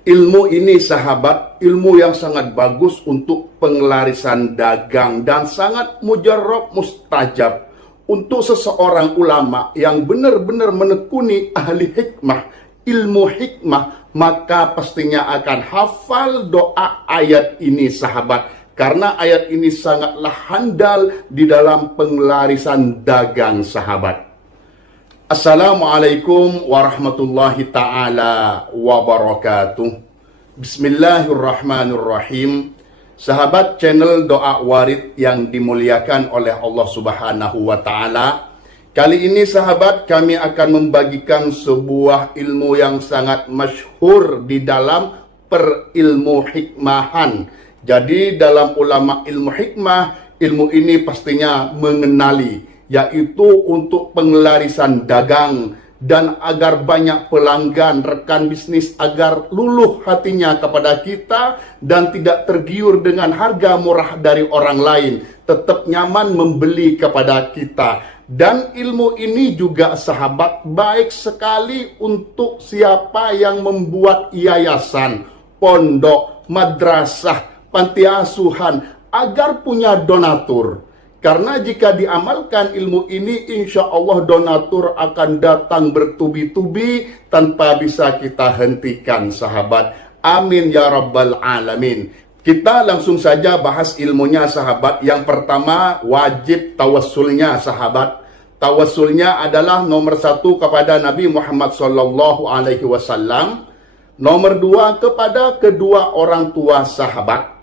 Ilmu ini sahabat, ilmu yang sangat bagus untuk pengelarisan dagang dan sangat mujarab mustajab untuk seseorang ulama yang benar-benar menekuni ahli hikmah, ilmu hikmah, maka pastinya akan hafal doa ayat ini sahabat. Karena ayat ini sangatlah handal di dalam pengelarisan dagang sahabat. Assalamualaikum warahmatullahi ta'ala wabarakatuh. Bismillahirrahmanirrahim. Sahabat channel Doa Warid yang dimuliakan oleh Allah Subhanahu wa ta'ala. Kali ini sahabat, kami akan membagikan sebuah ilmu yang sangat masyhur di dalam perilmu hikmahan. Jadi dalam ulama ilmu hikmah, ilmu ini pastinya mengenali, yaitu untuk pengelarisan dagang dan agar banyak pelanggan, rekan bisnis agar luluh hatinya kepada kita dan tidak tergiur dengan harga murah dari orang lain, tetap nyaman membeli kepada kita. Dan ilmu ini juga sahabat baik sekali untuk siapa yang membuat yayasan, pondok, madrasah, panti asuhan agar punya donatur. Karena jika diamalkan ilmu ini, insya Allah donatur akan datang bertubi-tubi tanpa bisa kita hentikan sahabat. Amin ya rabbal alamin. Kita langsung saja bahas ilmunya sahabat. Yang pertama, wajib tawassulnya sahabat. Tawassulnya adalah nomor 1 kepada Nabi Muhammad SAW. Nomor 2 kepada kedua orang tua sahabat.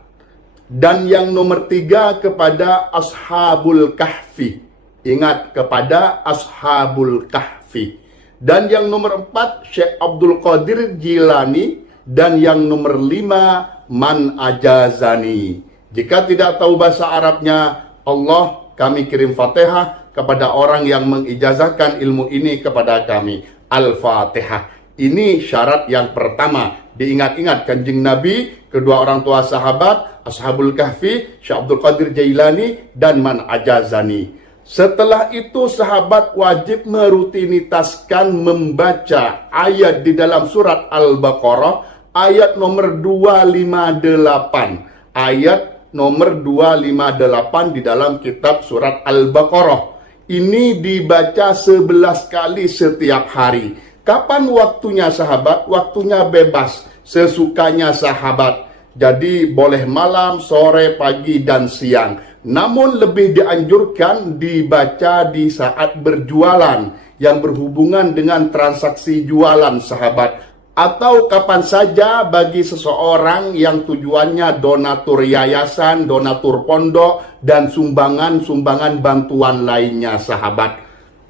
Dan yang nomor 3 kepada Ashabul Kahfi. Ingat, kepada Ashabul Kahfi. Dan yang nomor 4 Syekh Abdul Qadir Jilani. Dan yang nomor 5 Man Ajazani. Jika tidak tahu bahasa Arabnya, Allah, kami kirim Fatihah kepada orang yang mengijazahkan ilmu ini kepada kami. Al-Fatihah. Ini syarat yang pertama. Diingat-ingat kanjeng Nabi, kedua orang tua sahabat, Ashabul Kahfi, Syekh Abdul Qadir Jailani, dan Man Ajazani. Setelah itu sahabat wajib merutinitaskan membaca ayat di dalam surat Al-Baqarah, ayat nomor 258. Ayat nomor 258 di dalam kitab surat Al-Baqarah. Ini dibaca 11 kali setiap hari. Kapan waktunya sahabat? Waktunya bebas, sesukanya sahabat. Jadi boleh malam, sore, pagi, dan siang. Namun lebih dianjurkan dibaca di saat berjualan yang berhubungan dengan transaksi jualan sahabat. Atau kapan saja bagi seseorang yang tujuannya donatur yayasan, donatur pondok, dan sumbangan-sumbangan bantuan lainnya sahabat.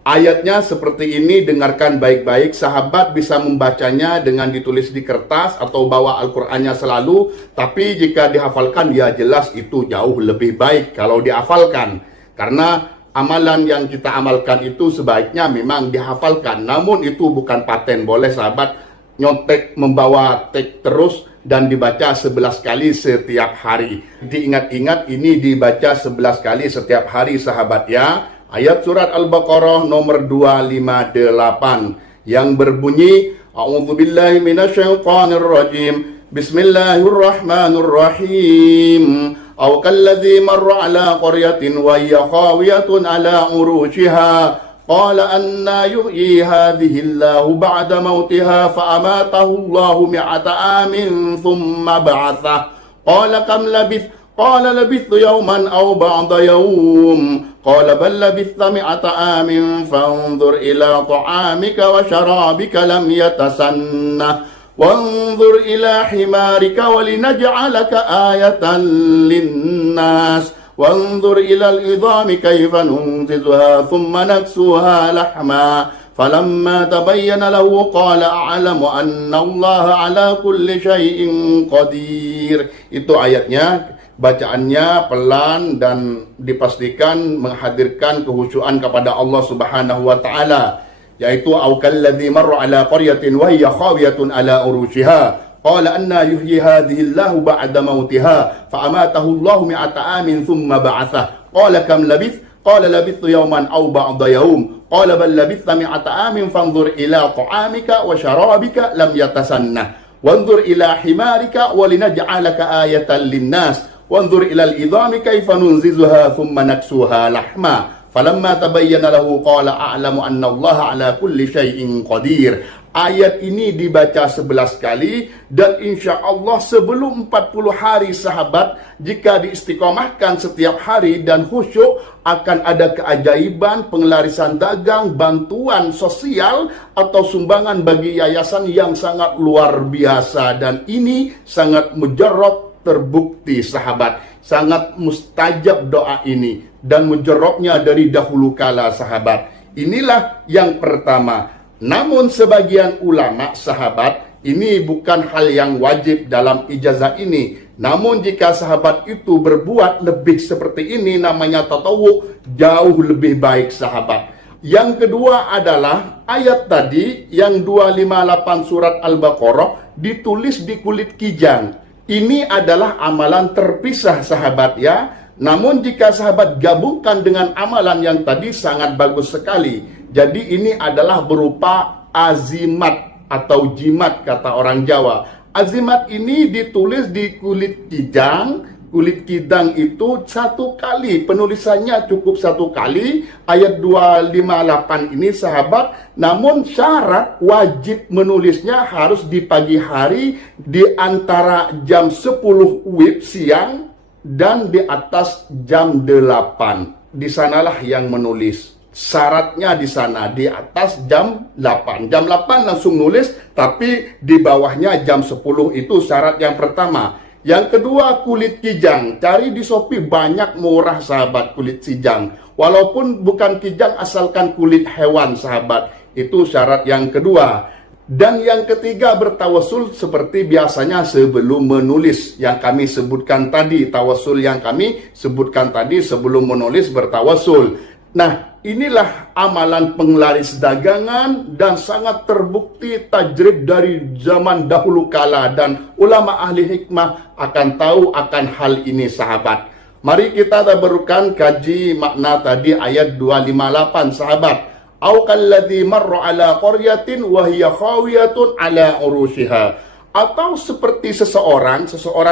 Ayatnya seperti ini, dengarkan baik-baik. Sahabat bisa membacanya dengan ditulis di kertas atau bawa Al-Qur'annya selalu. Tapi jika dihafalkan, ya jelas itu jauh lebih baik kalau dihafalkan. Karena amalan yang kita amalkan itu sebaiknya memang dihafalkan. Namun itu bukan paten. Boleh sahabat nyontek, membawa tek terus dan dibaca 11 kali setiap hari. Diingat-ingat ini dibaca 11 kali setiap hari sahabat ya. Ayat surat Al-Baqarah nomor 258 yang berbunyi, A'udzubillahi minasyaitonir rajim. Bismillahirrahmanirrahim. Aw kalladzi marra ala qaryatin wa hiya khawiyatun ala urushiha qala anna yuhyi hadhihi Allahu ba'da mautiha fa amatahu Allahu mi'ata amin thumma ba'athah. Qala kam labith? Qala labithu yawman aw ba'da yawm. Qala bal labitha mi'ata amin fanzur ila ta'amika wa syarabika lam yatasannah wanzur ila himarika wa linaj'alaka ayatan linnas wanzur ila al-idhami kayfa nunzizuha thumma naksuha lahma falamma tabayyana lahu qala a'lamu anna Allah ala kulli syai'in qadir. Itu ayatnya. Bacaannya pelan dan dipastikan menghadirkan kehusyuan kepada Allah Subhanahu wa taala, yaitu au kalladzi marra ala qaryatin wa hiya khawiyatun ala urushiha qala anna yuhyi hadhihi Allahu ba'da mautiha fa amatahu Allahu mi'ata amin thumma ba'athah qala kam labith qala labithu yawman aw ba'da yawm qala bal labitha mi'ata amin fanzur ila ta'amika wa syarabika lam yatasanna Wanzur ila himarika walinaj'alaka ayatan linnas. Wanzur ila al-idhami kaifa nunzizuha thumma naksuha lahma. Falamma tabayyana lahu qala a'lamu anna Allah ala kulli syai'in qadir. Ayat ini dibaca 11 kali dan insya Allah sebelum 40 hari sahabat, jika diistiqomahkan setiap hari dan khusyuk, akan ada keajaiban, pengelarisan dagang, bantuan sosial atau sumbangan bagi yayasan yang sangat luar biasa. Dan ini sangat mujarrab, terbukti sahabat, sangat mustajab doa ini dan mujarrabnya dari dahulu kala sahabat. Inilah yang pertama. Namun sebagian ulama sahabat, ini bukan hal yang wajib dalam ijazah ini. Namun jika sahabat itu berbuat lebih seperti ini, namanya tatawu, jauh lebih baik sahabat. Yang kedua adalah ayat tadi yang 258 surat Al-Baqarah ditulis di kulit kijang. Ini adalah amalan terpisah sahabat ya. Namun jika sahabat gabungkan dengan amalan yang tadi sangat bagus sekali. Jadi ini adalah berupa azimat atau jimat kata orang Jawa. Azimat ini ditulis di kulit kijang. Kulit kijang itu 1 kali. Penulisannya cukup 1 kali. Ayat 258 ini sahabat. Namun syarat wajib menulisnya harus di pagi hari di antara jam 10 WIB siang dan di atas jam 8. Di sanalah yang menulis. Syaratnya di sana di atas jam 8. Jam 8 langsung nulis, tapi di bawahnya jam 10 itu syarat yang pertama. Yang kedua kulit kijang. Cari di Shopee banyak murah sahabat kulit kijang. Walaupun bukan kijang asalkan kulit hewan sahabat. Itu syarat yang kedua. Dan yang ketiga bertawasul seperti biasanya sebelum menulis. Yang kami sebutkan tadi. Tawasul yang kami sebutkan tadi sebelum menulis bertawasul. Nah, inilah amalan penglaris dagangan dan sangat terbukti tajrib dari zaman dahulu kala dan ulama ahli hikmah akan tahu akan hal ini sahabat. Mari kita tabarrukan kaji makna tadi ayat 258 sahabat. Au kalladzi marra ala qaryatin wa hiya khawiyatun ala urushiha. Atau seperti seseorang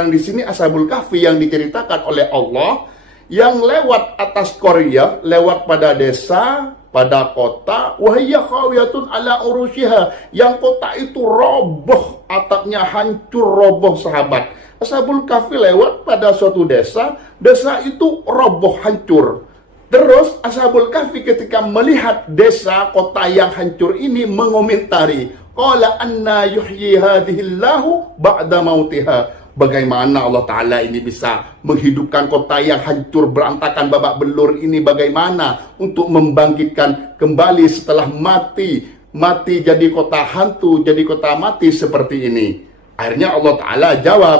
di sini Ashabul Kahfi yang diceritakan oleh Allah yang lewat atas Korea, lewat pada desa, pada kota, wahiyya khawiyatun ala urushiha, yang kota itu roboh, atapnya hancur roboh sahabat. Ashabul Kahfi lewat pada suatu desa, desa itu roboh hancur. Terus Ashabul Kahfi ketika melihat desa kota yang hancur ini mengomentari, qala anna yuhyi hadhillahu ba'da mautiha. Bagaimana Allah Ta'ala ini bisa menghidupkan kota yang hancur berantakan babak belur ini, bagaimana untuk membangkitkan kembali setelah mati jadi kota hantu, jadi kota mati seperti ini. Akhirnya Allah Ta'ala jawab,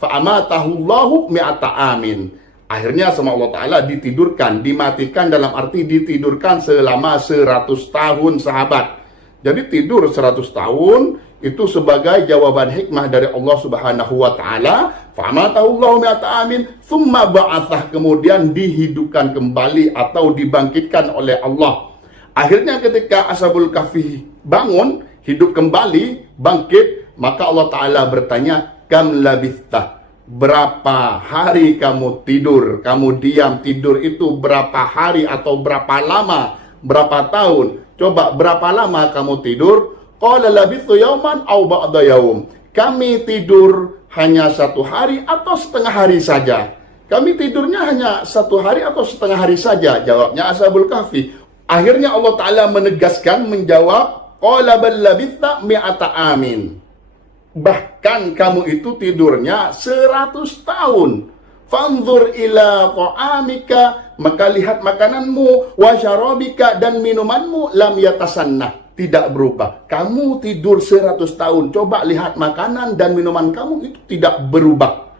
fa'amatahullahu mi'ata amin. Akhirnya sama Allah Ta'ala ditidurkan, dimatikan dalam arti ditidurkan selama 100 tahun sahabat. Jadi tidur 100 tahun itu sebagai jawaban hikmah dari Allah Subhanahu wa taala. Famatahullahu mi'ata amin, tsumma ba'atsah, kemudian dihidupkan kembali atau dibangkitkan oleh Allah. Akhirnya ketika Ashabul Kahfi bangun, hidup kembali, bangkit, maka Allah Ta'ala bertanya, kam labithta, berapa hari kamu tidur? Kamu diam tidur itu berapa hari atau berapa lama? Berapa tahun? Coba berapa lama kamu tidur? Qala labithu yauman aw ba'da yaum. Kami tidur hanya 1 hari atau setengah hari saja. Kami tidurnya hanya 1 hari atau setengah hari saja. Jawabnya Ashabul Kahfi. Akhirnya Allah Ta'ala menegaskan, menjawab, qala bal labitha mi'ata amin. Bahkan kamu itu tidurnya 100 tahun. Fanzur ila ta'amika, maka lihat makananmu, wa syarabika, dan minumanmu, lam yatasannah, tidak berubah. Kamu tidur 100 tahun, coba lihat makanan dan minuman kamu itu tidak berubah.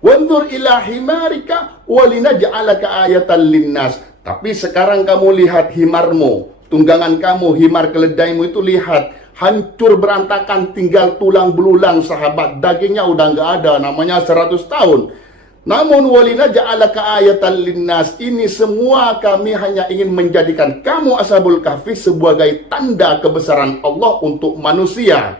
Wanzur ila himarika walinaj'alaka ayatan linnas. Tapi sekarang kamu lihat himarmu, tunggangan kamu, himar keledaimu itu lihat hancur berantakan, tinggal tulang belulang sahabat, dagingnya udah nggak ada, namanya 100 tahun. Namun walinaj'alaka ayatan linnas, ini semua kami hanya ingin menjadikan kamu Ashabul Kahfi sebagai tanda kebesaran Allah untuk manusia.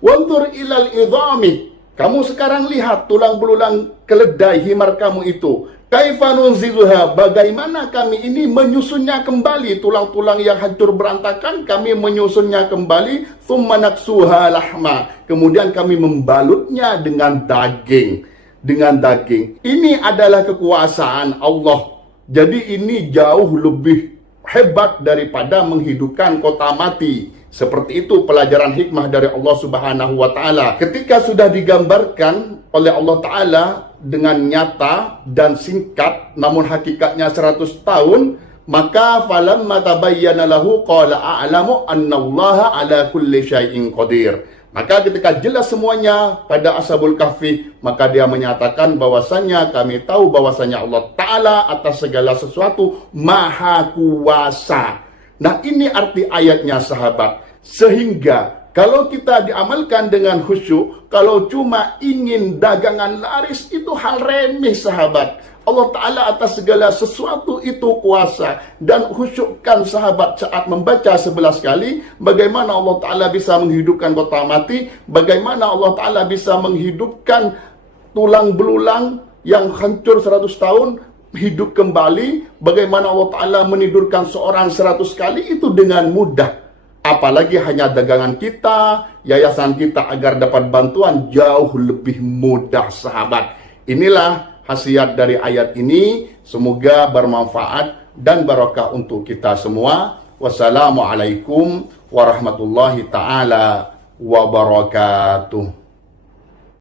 Wanzur ilal idhami. Kamu sekarang lihat tulang belulang keledai himar kamu itu. Kaifa nunzizuha, bagaimana kami ini menyusunnya kembali, tulang-tulang yang hancur berantakan kami menyusunnya kembali, thumma naksuha lahma, kemudian kami membalutnya dengan daging. Ini adalah kekuasaan Allah. Jadi ini jauh lebih hebat daripada menghidupkan kota mati. Seperti itu pelajaran hikmah dari Allah Subhanahu wa taala. Ketika sudah digambarkan oleh Allah taala dengan nyata dan singkat namun hakikatnya 100 tahun, maka falamma tabayyana lahu qala a'lamu annallaha ala kulli syai'in qadir. Maka ketika jelas semuanya pada Ashabul Kahfi, maka dia menyatakan bahwasanya kami tahu bahwasanya Allah taala atas segala sesuatu maha kuasa. Nah, ini arti ayatnya sahabat. Sehingga kalau kita diamalkan dengan khusyuk, kalau cuma ingin dagangan laris itu hal remeh sahabat. Allah Ta'ala atas segala sesuatu itu kuasa. Dan khusyukkan sahabat saat membaca 11 kali. Bagaimana Allah Ta'ala bisa menghidupkan kota mati. Bagaimana Allah Ta'ala bisa menghidupkan tulang belulang yang hancur 100 tahun. Hidup kembali. Bagaimana Allah Ta'ala menidurkan seorang 100 kali itu dengan mudah. Apalagi hanya dagangan kita, yayasan kita agar dapat bantuan jauh lebih mudah sahabat. Inilah khasiat dari ayat ini. Semoga bermanfaat dan barakah untuk kita semua. Wassalamualaikum warahmatullahi ta'ala wabarakatuh.